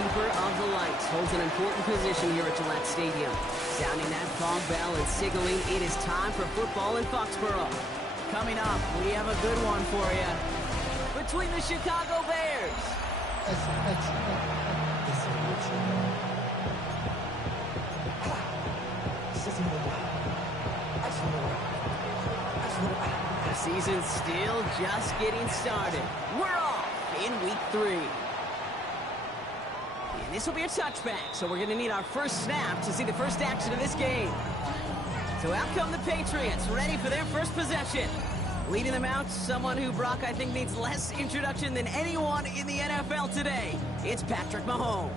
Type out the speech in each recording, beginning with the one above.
Keeper of the Lights holds an important position here at Gillette Stadium. Sounding that fog bell and signaling it is time for football in Foxborough. Coming up, we have a good one for you. Between the Chicago Bears the season's still just getting started. We're off in week 3. And this will be a touchback, so we're going to need our first snap to see the first action of this game. So out come the Patriots, ready for their first possession. Leading them out, someone who, Brock, I think needs less introduction than anyone in the NFL today. It's Patrick Mahomes.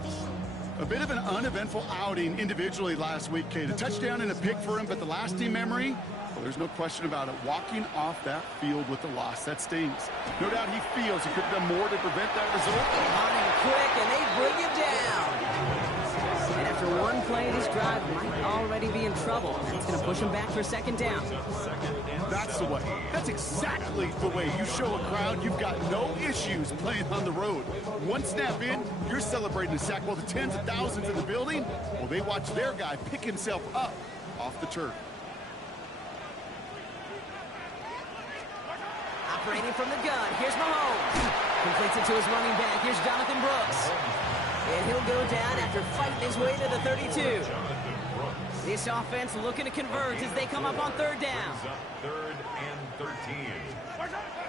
A bit of an uneventful outing individually last week, Kate. A touchdown and a pick for him, but the lasting memory, well, there's no question about it. Walking off that field with the loss, that stings. No doubt he feels he could have done more to prevent that result. Running quick, and they bring him down. And after one play, this drive might already be in trouble. That's going to push him back for second down. That's the way. That's exactly the way you show a crowd you've got no issues playing on the road. One snap in, you're celebrating a sack while the tens of thousands in the building, well, they watch their guy pick himself up off the turf. Operating from the gun, here's Mahomes. Completes it to his running back. Here's Jonathan Brooks. And he'll go down after fighting his way to the 32. This offense looking to convert as they come up on third down. Third and 13.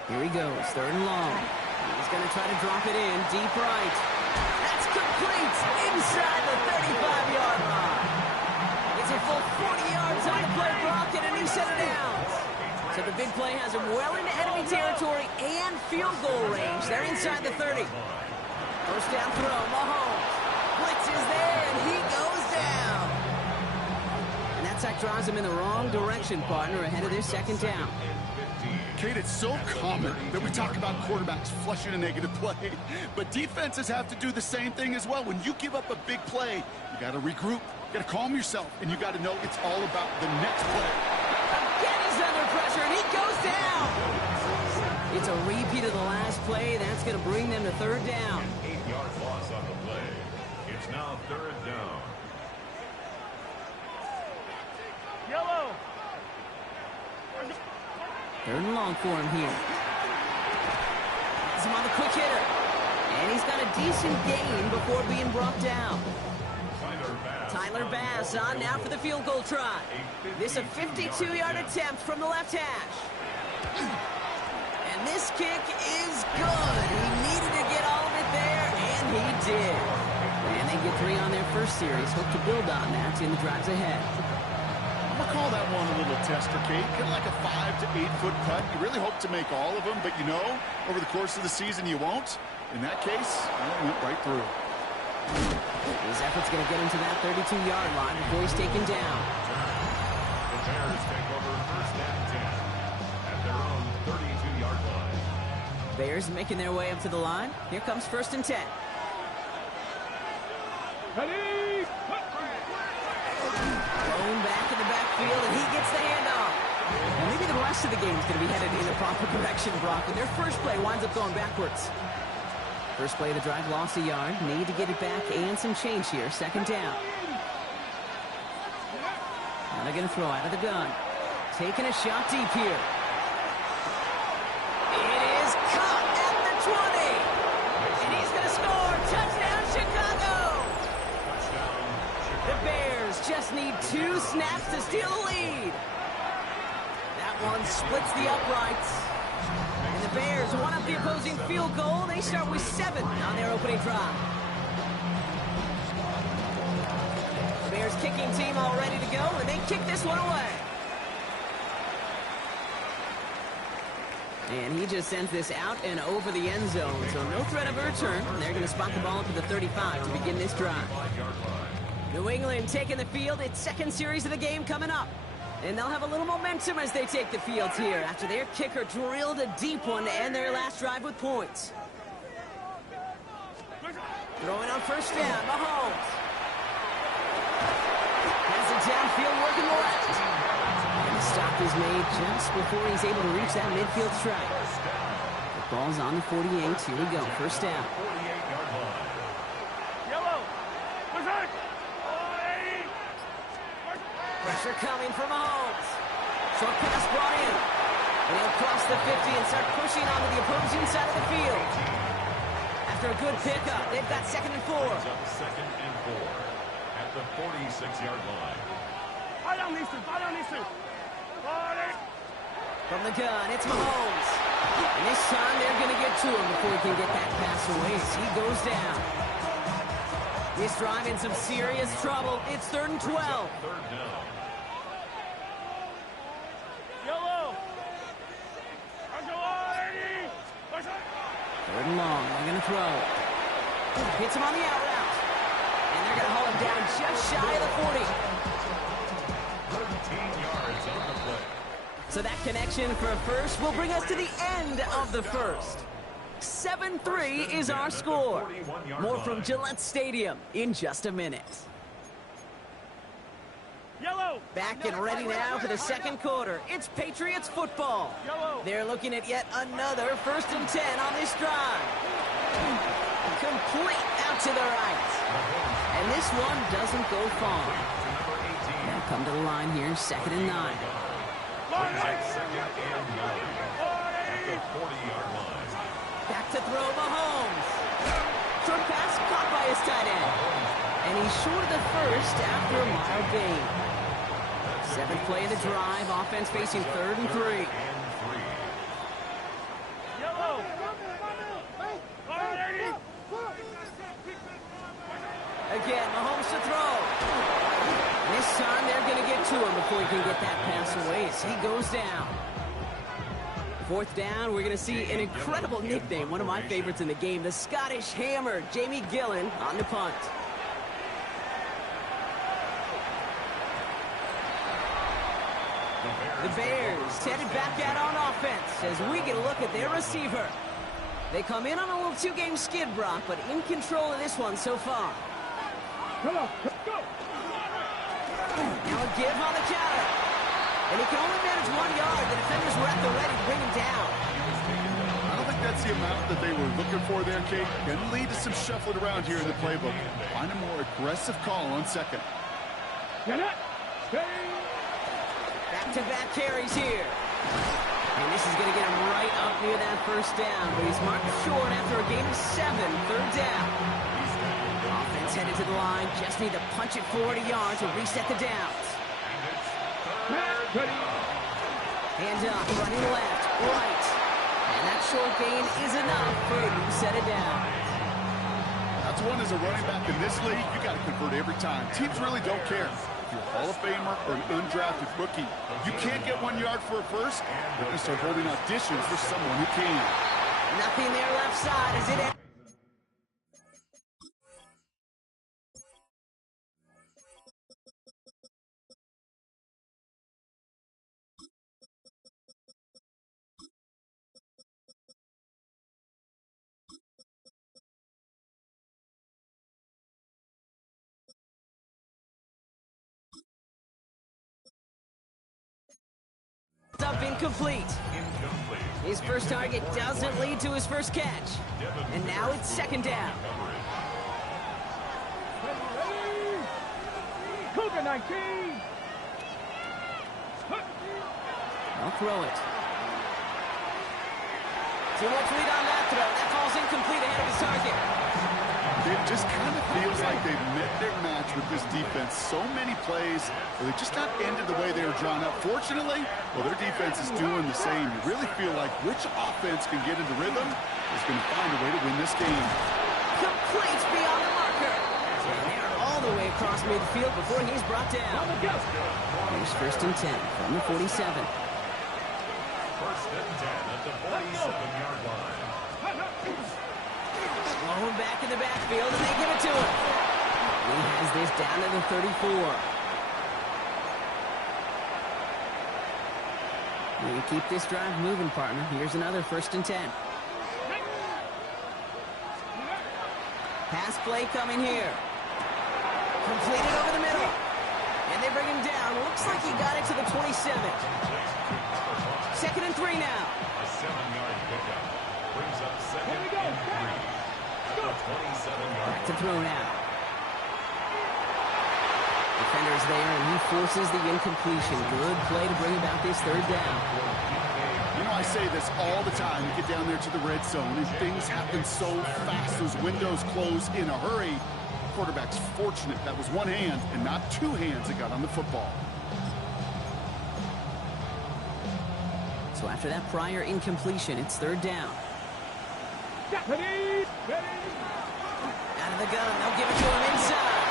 Here he goes, third and long. He's going to try to drop it in, deep right. That's complete inside the 35-yard line. It's a full 40 yards on the play, Brock, and a new set of downs. So the big play has him well into enemy territory and field goal range. They're inside the 30. First down throw, Mahomes. Blitz is there, and he goes down. And that sack drives him in the wrong direction, partner, ahead of their second down. Kate, it's so common that we talk about quarterbacks flushing a negative play, but defenses have to do the same thing as well. When you give up a big play, you got to regroup, you got to calm yourself, and you got to know it's all about the next play. Again, he's under pressure, and he goes down. It's a repeat of the last play. That's going to bring them to third down. 8-yard loss on the play. It's now third down. Yellow. Third and long for him here. He's him on the quick hitter. And he's got a decent gain before being brought down. Tyler Bass on now for the field goal try. This a 52-yard attempt from the left hash. And this kick is good. He needed to get all of it there, and he did. And they get 3 on their first series. Hope to build on that in the drives ahead. I'm going to call that one a little tester, Kate. Kind of like a 5 to 8 foot cut. You really hope to make all of them, but you know, over the course of the season, you won't. In that case, it went right through. His effort's going to get him to that 32-yard line before he's taken down. The Bears take over first and 10 at their own 32-yard line. Bears making their way up to the line. Here comes first and 10. Ready? Thrown back in the backfield, and he gets the handoff. And maybe the rest of the game is going to be headed in the proper direction, Brock. And their first play winds up going backwards. First play of the drive lost a yard. Need to get it back and some change here. Second down. Now they're going to throw out of the gun. Taking a shot deep here. It is caught at the 20. And he's going to score. Touchdown, Chicago. The Bears just need 2 snaps to steal the lead. That one splits the uprights. And the Bears one up the opposing field goal. They start with 7 on their opening drive. Bears kicking team all ready to go, and they kick this one away. And he just sends this out and over the end zone, so no threat of a return. They're going to spot the ball up at the 35 to begin this drive. New England taking the field. Its second series of the game coming up. And they'll have a little momentum as they take the field here after their kicker drilled a deep one to end their last drive with points. Throwing on first down, Mahomes. Has it downfield working left. And the stop is made just before he's able to reach that midfield strike. The ball's on the 48. Here we go, first down. 48-yard line. Yellow. Pressure coming from Mahomes. Short pass brought in. And he'll cross the 50 and start pushing onto the opposing side of the field. After a good pickup, they've got 2nd and 4. Brings up 2nd and 4 at the 46-yard line. From the gun, it's Mahomes. And this time they're going to get to him before he can get that pass away as he goes down. This drive in some serious trouble. It's 3rd and 12. 3rd down. Yellow. 3rd and long. They're going to throw. Hits him on the out route. And they're going to haul him down just shy of the 40. 13 yards on the play. So that connection for a first will bring us to the end of the first. 7-3 is our score. More from Gillette Stadium in just a minute. Yellow. Back and ready now for the 2nd quarter. It's Patriots football. Yellow. They're looking at yet another 1st and 10 on this drive. Complete out to the right. And this one doesn't go far. Now come to the line here, 2nd and 9. Brings up 2nd and 9 at the 40-yard line. Back to throw Mahomes. Short pass caught by his tight end. And he's short of the first after a mild gain. 7th play of the drive. Offense facing 3rd and 3. Yellow. Again, Mahomes to throw. This time they're going to get to him before he can get that pass away as he goes down. 4th down, we're going to see an incredible nickname, one of my favorites in the game, the Scottish Hammer, Jamie Gillan on the punt. The Bears headed back out on offense as we get a look at their receiver. They come in on a little 2-game skid, Brock, but in control of this one so far. Come on. Let's go. Now a give on the counter. And he can only manage 1 yard. The defenders were at the ready to bring him down. I don't think that's the amount that they were looking for there, Kate. Going to lead to some shuffling around here in the playbook. Find a more aggressive call on 2nd. Get it. Stay. Back-to-back carries here. And this is going to get him right up near that 1st down. But he's marked short after a gain of 7. 3rd down. Offense headed to the line. Just need to punch it 40 yards to reset the downs. Ready. Hand up, running left, right. And that short gain is enough for a new set of downs. That's one as a running back in this league, you got to convert every time. Teams really don't care. If you're a Hall of Famer or an undrafted rookie, you can't get 1 yard for a first, you're going to start holding auditions for someone who can. Nothing there left side as it... up incomplete. His first target doesn't lead to his first catch. And now it's 2nd down. Ready. Cougar 19. I'll throw it. Too much lead on that throw. That falls incomplete ahead of his target. It just kind of feels like they've met their match with this defense. So many plays where they just not ended the way they were drawn up. Fortunately, well, their defense is doing the same. You really feel like which offense can get into rhythm is going to find a way to win this game. Complete beyond the marker. And they're all the way across midfield before he's brought down. Here's 1st and 10 from the 47. 1st and 10 at the 47-yard line. Thrown back in the backfield, and they give it to him. He has this down to the 34. We keep this drive moving, partner. Here's another 1st and 10. Pass play coming here. Completed over the middle. And they bring him down. Looks like he got it to the 27. 2nd and 3 now. A 7-yard pickup brings up 2nd and 3 at the 27-yard Back to throw now. Defender's there, and he forces the incompletion. Good play to bring about this third down. You know, I say this all the time. You get down there to the red zone, and things happen so fast. Those windows close in a hurry. Quarterback's fortunate that was one hand and not two hands that got on the football. So after that prior incompletion, it's third down. Ready. Out of the gun, they'll give it to him inside.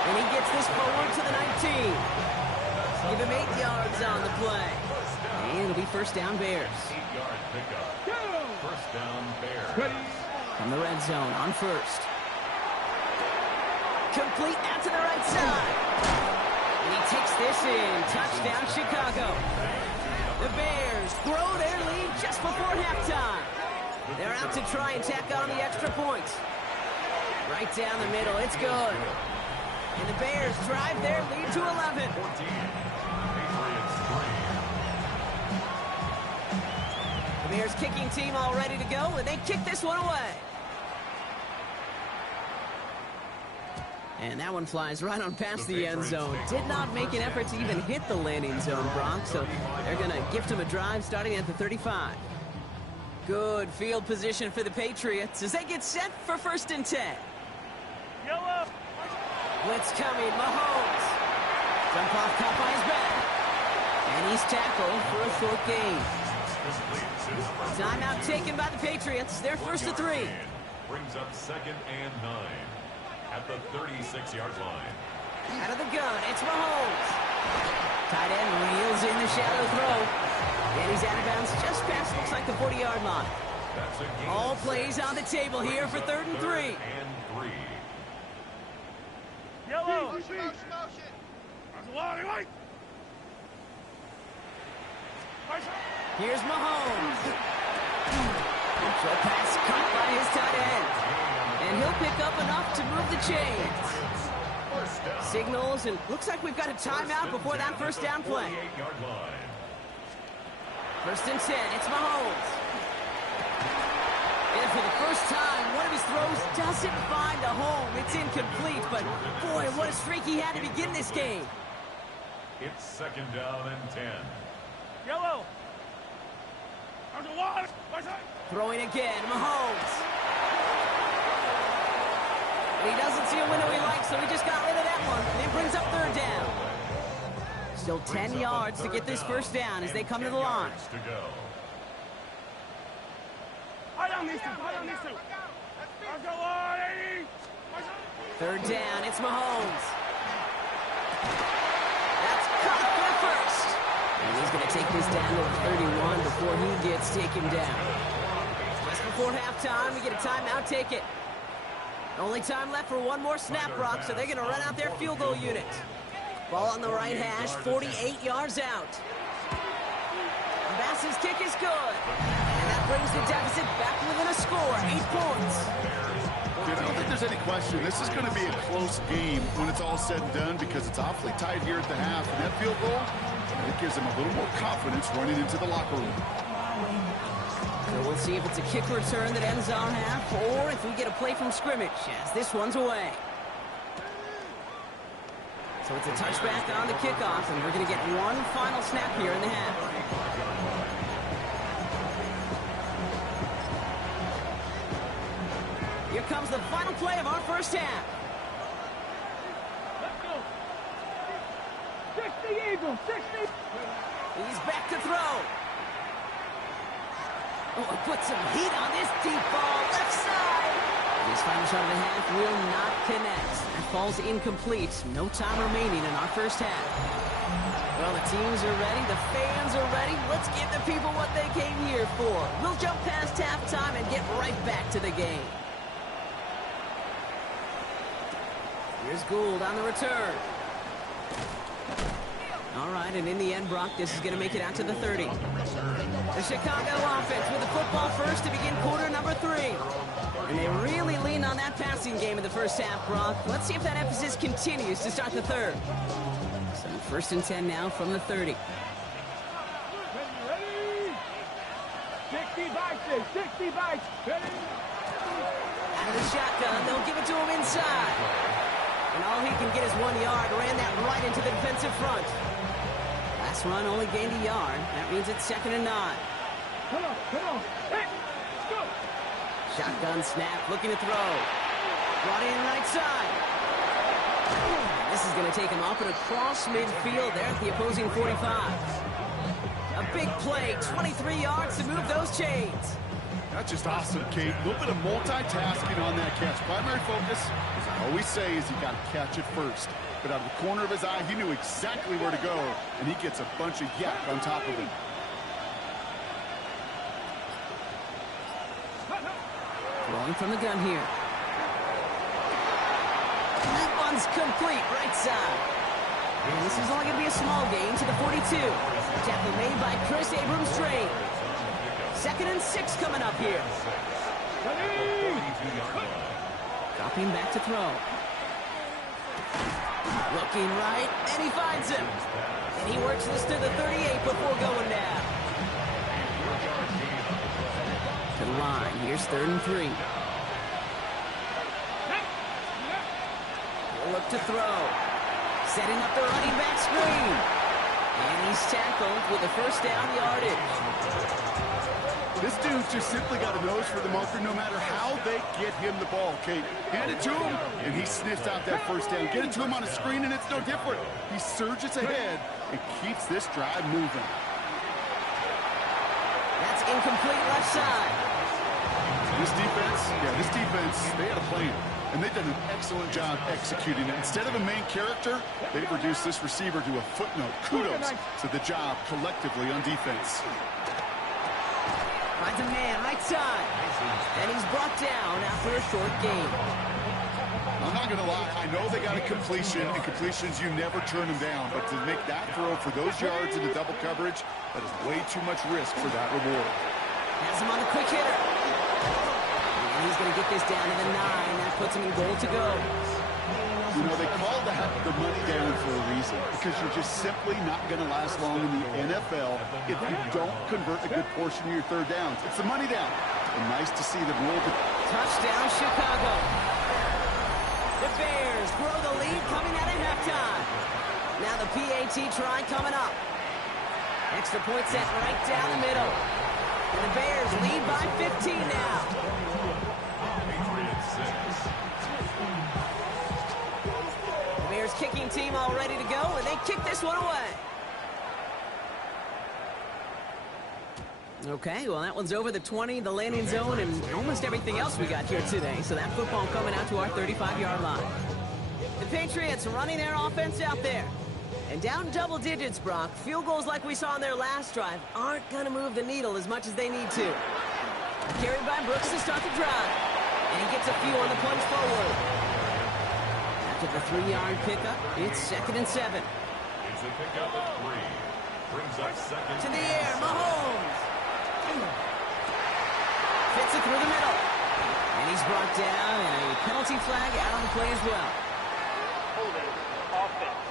And he gets this forward to the 19. Give him 8 yards on the play. And it'll be first down Bears. 8-yard pickup. Go. First down, Bears. Ready. From the red zone on first. Complete out to the right side. And he takes this in. Touchdown, Chicago. The Bears throw their lead just before halftime. They're out to try and tack on the extra point. Right down the middle. It's good. And the Bears drive their lead to 11. 14. Patriots 3. The Bears kicking team all ready to go, and they kick this one away. And that one flies right on past the end zone. Did not make an effort to even hit the landing zone, Bronx, so they're going to gift him a drive starting at the 35. Good field position for the Patriots as they get set for first and 10. Yellow. Blitz coming, Mahomes. Jump off, caught by his back. And he's tackled for a short gain. Timeout taken by the Patriots. They're first to 3. Brings up second and 9 at the 36-yard line. Out of the gun, it's Mahomes. Tight end reels in the shallow throw. And he's out of bounds just past, looks like the 40-yard line. That's a gain. All plays on the table here for third and 3. And 3. Yellow. Here's Mahomes. Short pass caught by his tight end. And he'll pick up enough to move the chains. Signals, and looks like we've got a timeout before that first down play. 48-yard line. First and 10, it's Mahomes. And for the first time, one of his throws doesn't find a home. It's incomplete, but boy, what a streak he had to begin this game. It's second down and 10. Yellow. Throwing again, Mahomes. And he doesn't see a window he likes, so he just got rid of that one. And it brings up third down. Still 10 yards to get this first down as they come to the line. To go. Third down, it's Mahomes. That's caught for the first. And he's going to take this down to the 31 before he gets taken down. Just before halftime, we get a timeout, take it. Only time left for one more snap, Brock, so they're going to run out their field goal unit. Ball on the right hash, 48 yards out. Bass's kick is good. And that brings the deficit back within a score, 8 points. Dude, I don't think there's any question. This is going to be a close game when it's all said and done because it's awfully tight here at the half. And that field goal, it gives them a little more confidence running into the locker room. So we'll see if it's a kick return that ends our half or if we get a play from scrimmage as this one's away. So it's a touchback on the kickoff, and we're going to get one final snap here in the half. Here comes the final play of our first half. Let's go. 60 Eagles, 60. He's back to throw. Oh, put some heat on this deep ball, left side. This final shot of the half will not connect. That falls incomplete. No time remaining in our first half. Well, the teams are ready. The fans are ready. Let's give the people what they came here for. We'll jump past halftime and get right back to the game. Here's Gould on the return. All right, and in the end, Brock, this is going to make it out to the 30. The Chicago offense with the football first to begin quarter number 3. And they really leaned on that passing game in the first half, Brock. Let's see if that emphasis continues to start the third. So first and 10 now from the 30. Ready? 60 by 6, 60 by 6. Ready? Out of the shotgun, they'll give it to him inside. And all he can get his 1 yard. Ran that right into the defensive front. Last run only gained a yard. That means it's 2nd and 9. Come on. Hey, go. Shotgun snap, looking to throw. Brought in right side. This is going to take him up and across midfield there at the opposing 45. A big play, 23 yards to move those chains. That's just awesome, Kate. A little bit of multitasking on that catch. Primary focus, as I always say, is you got to catch it first. But out of the corner of his eye, he knew exactly where to go, and he gets a bunch of yak on top of him. Throwing from the gun here. That one's complete, right side. And this is only going to be a small gain to the 42. Tackle made by Chris Abrams-Draine. 2nd and 6 coming up here. Dropping back to throw. Looking right, and he finds him. And he works this to the 38 before going down. To the line, here's 3rd and 3. He'll look to throw. Setting up the running back screen. And he's tackled with a 1st down yardage. This dude's just simply got a nose for the marker no matter how they get him the ball, Kate. Hand it to him, and he sniffs out that 1st down. Get it to him on a screen, and it's no different. He surges ahead and keeps this drive moving. That's incomplete left side. This defense, they had a plan, and they've done an excellent job executing it. Instead of a main character, they've reduced this receiver to a footnote. Kudos to the job collectively on defense. Finds a man right side. And he's brought down after a short gain. I'm not going to lie. I know they got a completion, and completions, you never turn them down. But to make that throw for those yards into double coverage, that is way too much risk for that reward. Has him on the quick hitter. And he's going to get this down to the 9. That puts him in goal to go. You know, they call that the money down for a reason, because you're just simply not going to last long in the NFL if you don't convert a good portion of your 3rd downs. It's the money down. And nice to see them roll the... Touchdown, Chicago. The Bears grow the lead coming out at halftime. Now the PAT try coming up. Extra point set right down the middle. And the Bears lead by 15 now. Bears kicking team all ready to go, and they kick this one away. Okay, well, that one's over the 20, the landing zone, and almost everything else we got here today. So that football coming out to our 35-yard line. The Patriots running their offense out there. And down double digits, Brock. Field goals like we saw on their last drive aren't going to move the needle as much as they need to. Carried by Brooks to start the drive. And he gets a few on the punch forward. After the 3-yard pickup, it's 2nd and 7. It's a pickup of 3. Brings up 2nd. To the air, Mahomes. Fits it through the middle. And he's brought down, and a penalty flag out on the play as well. Holding offense.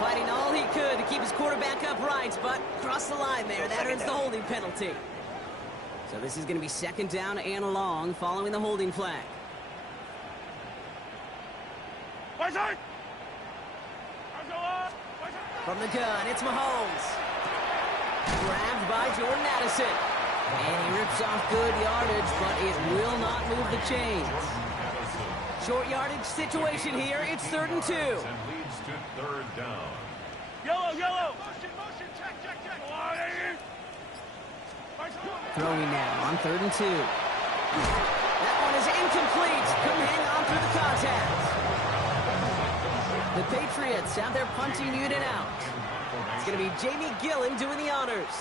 Fighting all he could to keep his quarterback upright, but crossed the line there. That earns the holding penalty. So this is going to be 2nd down and long following the holding flag. From the gun, it's Mahomes. Grabbed by Jordan Addison. And he rips off good yardage, but it will not move the chains. Short yardage situation here. It's 3rd and 2. And leads to 3rd down. Yellow. Motion, check. Throwing now on 3rd and 2. That one is incomplete. Couldn't hang on through the contact. The Patriots have their punting unit out. It's going to be Jamie Gillen doing the honors.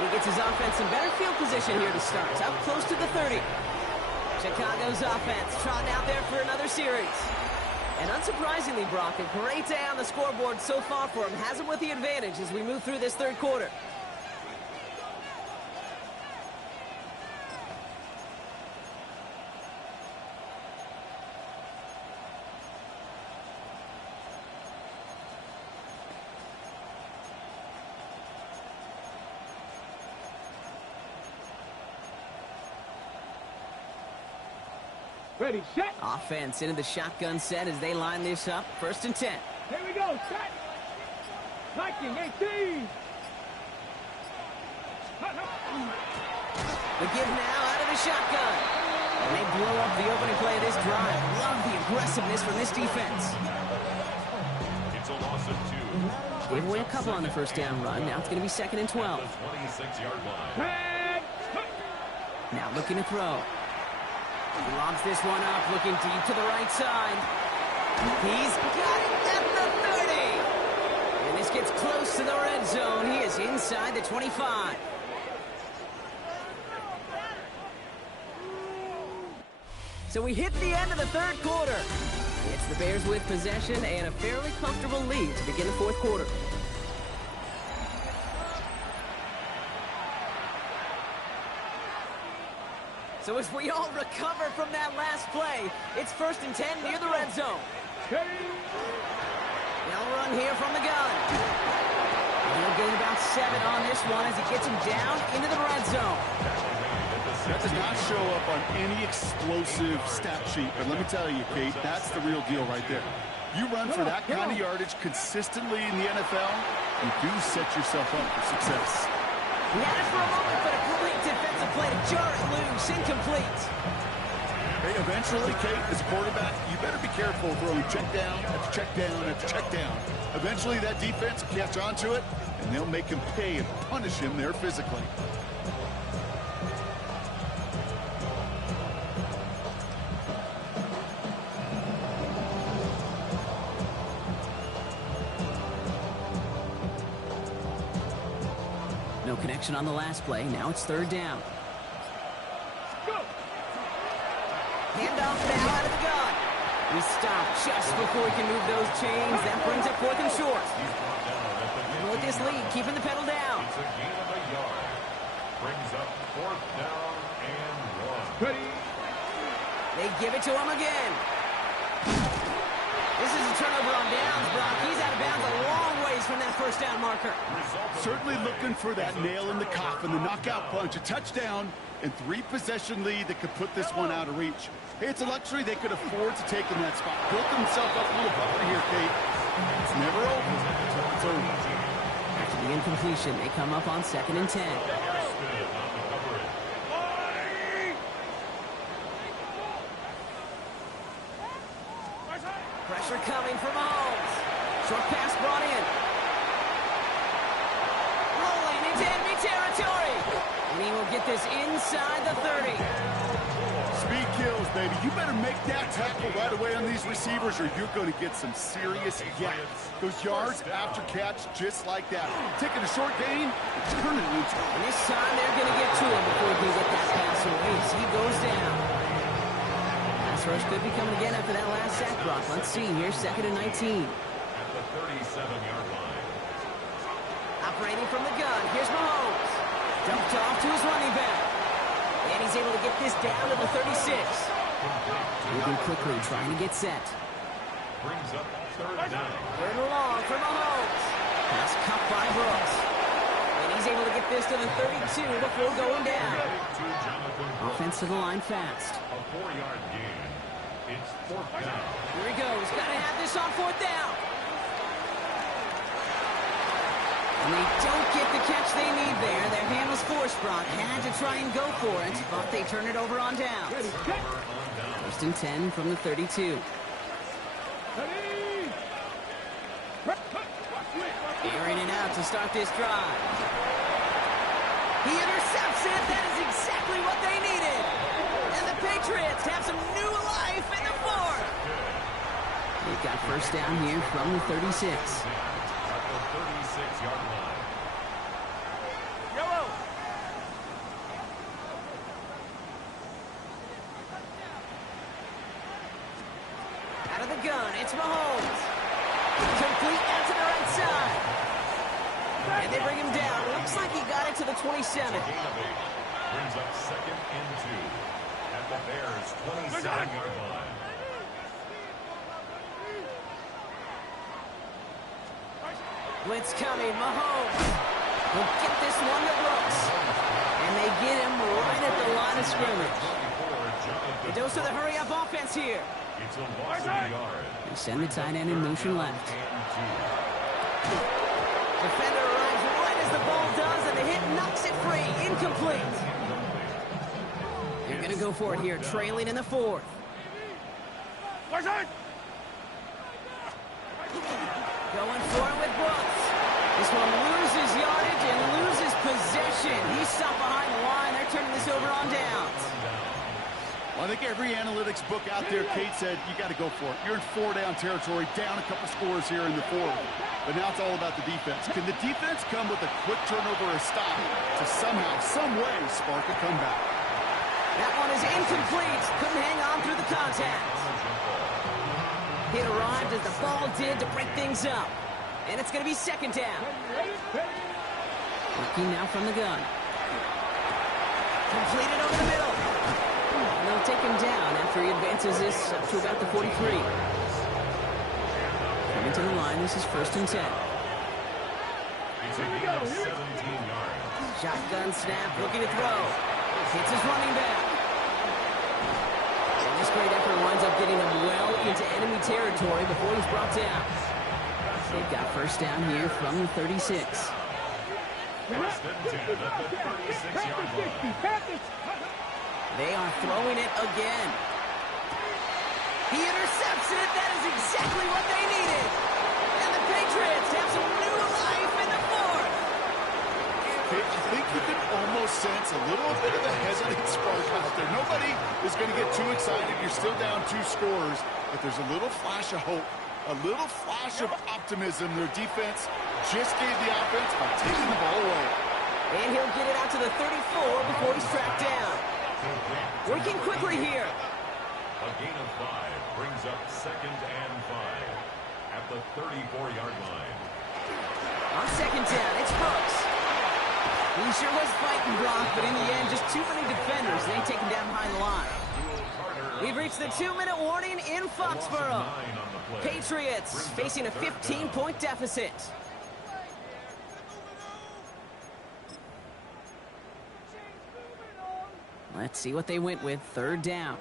He gets his offense in better field position here to start. Up close to the 30. Chicago's offense trotting out there for another series. And unsurprisingly, Brock, a great day on the scoreboard so far for him. Has him with the advantage as we move through this 3rd quarter. Ready, set. Offense into the shotgun set as they line this up. 1st and 10. Here we go, set. Viking 18. The give now out of the shotgun. And they blow up the opening play of this drive. Love the aggressiveness from this defense. It's a loss of 2. Gave away a couple on the 1st down run. Now it's going to be 2nd and 12. The 26-yard line. Tag. Now looking to throw. He lobs this one up, looking deep to the right side. He's got it at the 30. And this gets close to the red zone. He is inside the 25. So we hit the end of the 3rd quarter. It's the Bears with possession and a fairly comfortable lead to begin the 4th quarter. So as we all recover from that last play, it's 1st and 10 near the red zone. They'll run here from the gun. He'll gain about 7 on this one as he gets him down into the red zone. That does not show up on any explosive stat sheet, but let me tell you, Kate, that's the real deal right there. You run for that kind of yardage consistently in the NFL, you do set yourself up for success. He had it for a moment, but a great defensive play to jar it loose, incomplete. Hey, eventually, Kate, as a quarterback, you better be careful throwing check down after check down after check down. Eventually, that defense will catch on to it, and they'll make him pay and punish him there physically. No connection on the last play. Now it's 3rd down. Handoff now out of the gun. He stopped just before he can move those chains. That brings up 4th and short. With this lead, keeping the pedal down. It's a gain of a yard. Brings up 4th down and 1. Ready. They give it to him again. This is a turnover on downs, Brock. He's out of bounds a long ways from that 1st down marker. Certainly looking for that nail in the coffin, the knockout punch, a touchdown, and 3-possession lead that could put this one out of reach. Hey, it's a luxury they could afford to take in that spot. Built himself up a little buffer here, Kate. It's never over until it's over. After the incompletion, they come up on 2nd and 10. Pressure coming from Mahomes. Short pass brought in. Rolling into enemy territory. And he will get this inside the 30. Speed kills, baby. You better make that tackle right away on these receivers or you're going to get some serious yaps. Those yards after catch just like that. Taking a short gain, turning it into. And this time they're going to get to him before he can get that pass away. So he goes down. Pass rush could be coming again after that last sack, Brock. Let's see here, 2nd and 19. At the 37-yard line. Operating from the gun, here's Mahomes. Dumped off to his running back. And he's able to get this down to the 36. Moving quickly, trying to get set. Brings up 3rd down. 3rd and long for Mahomes. Pass cut by Brooks. And he's able to get this to the 32 before going down. Offense to the line fast. A 4-yard gain. It's 4th down. Here he goes. Got to have this on 4th down. And they don't get the catch they need there. Their hand was forced, Brock. Had to try and go for it, but they turn it over on downs. 1st and 10 from the 32. Airing it out to start this drive. He intercepts it. That is exactly what they needed. And the Patriots have some new life in the 4th. They've got 1st down here from the 36. At the 36-yard line. Out of the gun, it's Mahomes. Complete out to the right side. And they bring him down. Looks like he got it to the 27. Gain of 8. Brings up 2nd and 2. At the Bears' 27-yard line. Blitz coming, Mahomes. Will get this one to Brooks. And they get him right at the line of scrimmage. A dose of the hurry-up offense here. It's a loss of a yard. They send the tight end in motion left. Defender arrives right as the ball does, and the hit knocks it free. Incomplete. They're going to go for it here, trailing in the fourth. Going for it with Brooks. This one loses yardage and loses possession. He's stopped behind the line. They're turning this over on downs. Well, I think every analytics book out there, Kate said, you got to go for it. You're in 4-down territory, down a couple scores here in the fourth. But now it's all about the defense. Can the defense come with a quick turnover or stop to somehow, some way, spark a comeback? That one is incomplete. Couldn't hang on through the contact. Hit arrived as the ball did to break things up. And it's going to be second down. Working now from the gun. Completed over the middle. And they'll take him down after he advances this up to about the 43. Coming to the line, this is 1st and 10. It's a gain of 17 yards. Shotgun snap, looking to throw. Hits his running back. And this great effort winds up getting him well into enemy territory before he's brought down. They've got first down here from the 36. First and 10 at the 36-yard line. They are throwing it again. He intercepts it. That is exactly what they needed. And the Patriots have some new life in the fourth. Kate, I think you can almost sense a little bit of a hesitant spark out there. Nobody is going to get too excited. You're still down 2 scores, but there's a little flash of hope, a little flash of optimism. Their defense just gave the offense by taking the ball away. And he'll get it out to the 34 before he's tracked down. Working quickly here. A gain of 5 brings up 2nd and 5 at the 34-yard line. On second down, it's Brooks. He sure was fighting, Brock, but in the end, just too many defenders. They take him down behind the line. We've reached the 2-minute warning in Foxborough. Patriots facing a 15-point deficit. Let's see what they went with. 3rd down.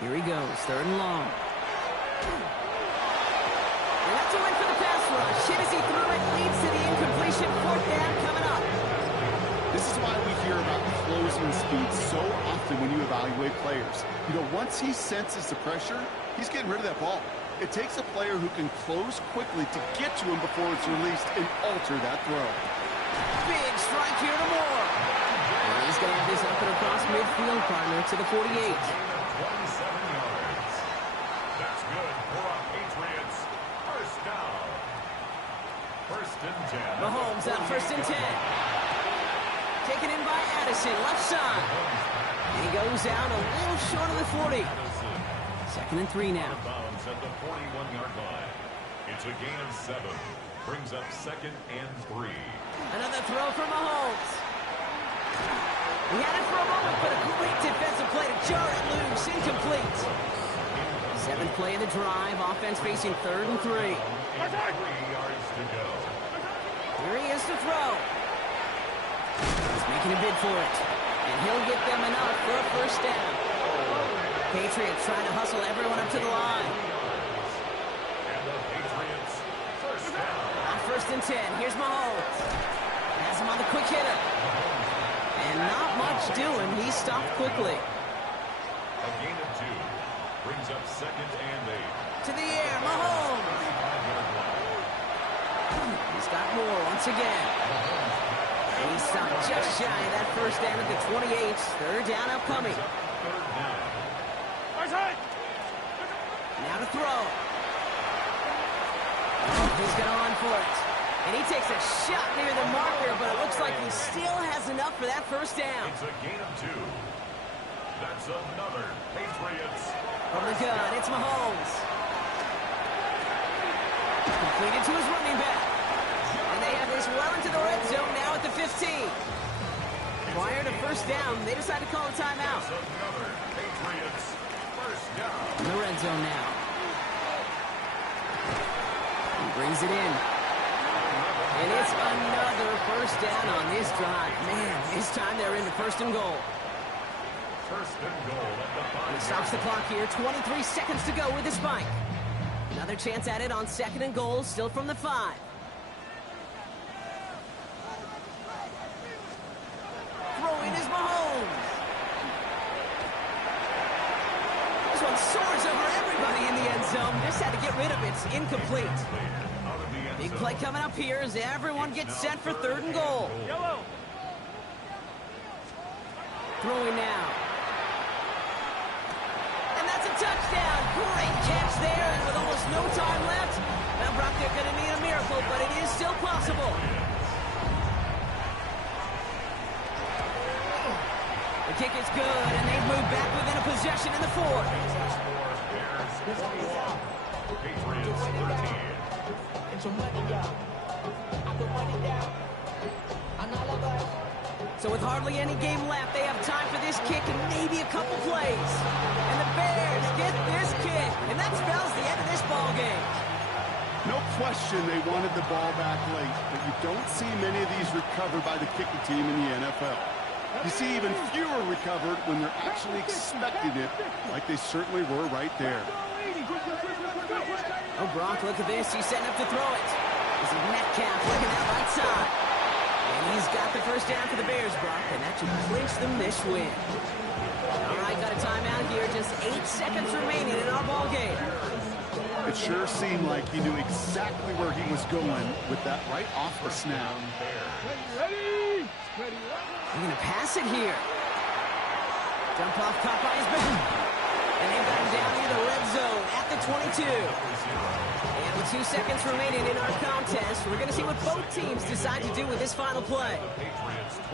Here he goes. 3rd and long. And that's a win for the pass rush. Hit as he threw it. Leads to the incompletion. 4th down coming up. This is why we hear about closing speed so often when you evaluate players. You know, once he senses the pressure, he's getting rid of that ball. It takes a player who can close quickly to get to him before it's released and alter that throw. Big strike here to Moore. And he's going to have this up and across midfield, partner, to the 48. 27 yards. That's good for a Patriots first down. 1st and 10. Mahomes on 1st and 10. Taken in by Addison, left side. And he goes out a little short of the 40. 2nd and 3 now. Bounds at the 41-yard line. It's a gain of 7. Brings up 2nd and 3. Another throw from Mahomes. He had it for a moment, but a great defensive play to jar it loose. Incomplete. 7th play of the drive. Offense facing 3rd and 3. 3 yards to go. Here he is to throw. He's making a bid for it. And he'll get them enough for a first down. Patriots trying to hustle everyone up to the line. And the Patriots first down. On 1st and 10, here's Mahomes. Has him on the quick hitter. And not much doing. He stopped quickly. A gain of 2. Brings up 2nd and 8. To the air, Mahomes. 35-yard line. He's got more once again. And he stopped just shy of that first down at the 28. 3rd down upcoming. 3rd down. Now to throw. He's going to run for it. And he takes a shot near the marker, but it looks like he still has enough for that first down. It's a gain of 2. That's another Patriots. From the gun, it's Mahomes. Completed to his running back. And they have this well into the red zone now at the 15. Prior to first down, they decide to call a timeout. That's another Patriots first down. In the red zone now. He brings it in. And it's another first down on this drive. Man, this time they're into first and goal. First and goal at the 5. He stops the clock here. 23 seconds to go with the spike. Another chance at it on second and goal, still from the 5. Throwing is Mahomes. This one soars over everybody in the end zone. Just had to get rid of it. It's incomplete. Big play coming up here as everyone gets set for third and goal. Throwing now. And that's a touchdown. Great catch there, and with almost no time left. Now, Brock, they're going to need a miracle, but it is still possible. The kick is good, and they've moved back within a possession in the 4. Patriots 13. So with hardly any game left, they have time for this kick and maybe a couple plays. And the Bears get this kick, and that spells the end of this ball game. No question they wanted the ball back late, but you don't see many of these recovered by the kicking team in the NFL. You see even fewer recovered when they're actually expecting it, like they certainly were right there. Oh, Brock, look at this. He's setting up to throw it. This is Metcalf looking out right side. And he's got the first down for the Bears, Brock, and that should clinch them this win. All right, got a timeout here. Just 8 seconds remaining in our ball game. It sure seemed like he knew exactly where he was going with that right off the snap. They're going to pass it here. Jump off, caught by his back. And they've got him down near the red zone at the 22. And with 2 seconds remaining in our contest, we're going to see what both teams decide to do with this final play.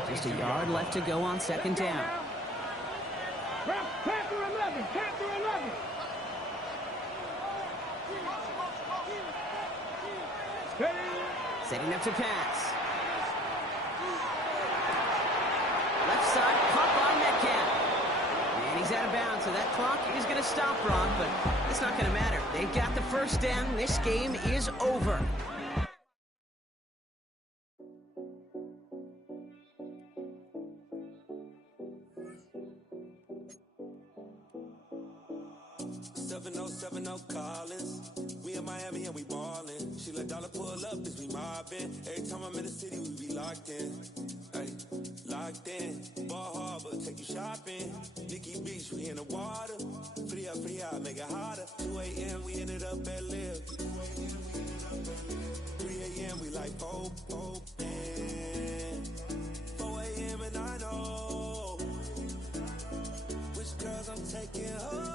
Just a yard left to go on second down. Panther 11, Panther 11. Setting up to pass. Left side, caught by Metcalf. And he's out of bounds, so that clock is going to stop, Brock, but it's not going to matter. They've got the first down. This game is over. Collins. We in Miami and we ballin'. She let dollar pull up as we mobbin'. Every time I'm in the city, we be locked in. Ay, locked in. Ball Harbor, take you shopping. Nikki Beach, we in the water. Free up, make it hotter. 2 a.m. we ended up at Live. 3 a.m. we like Pope. 4 a.m. and I know which girls I'm taking home.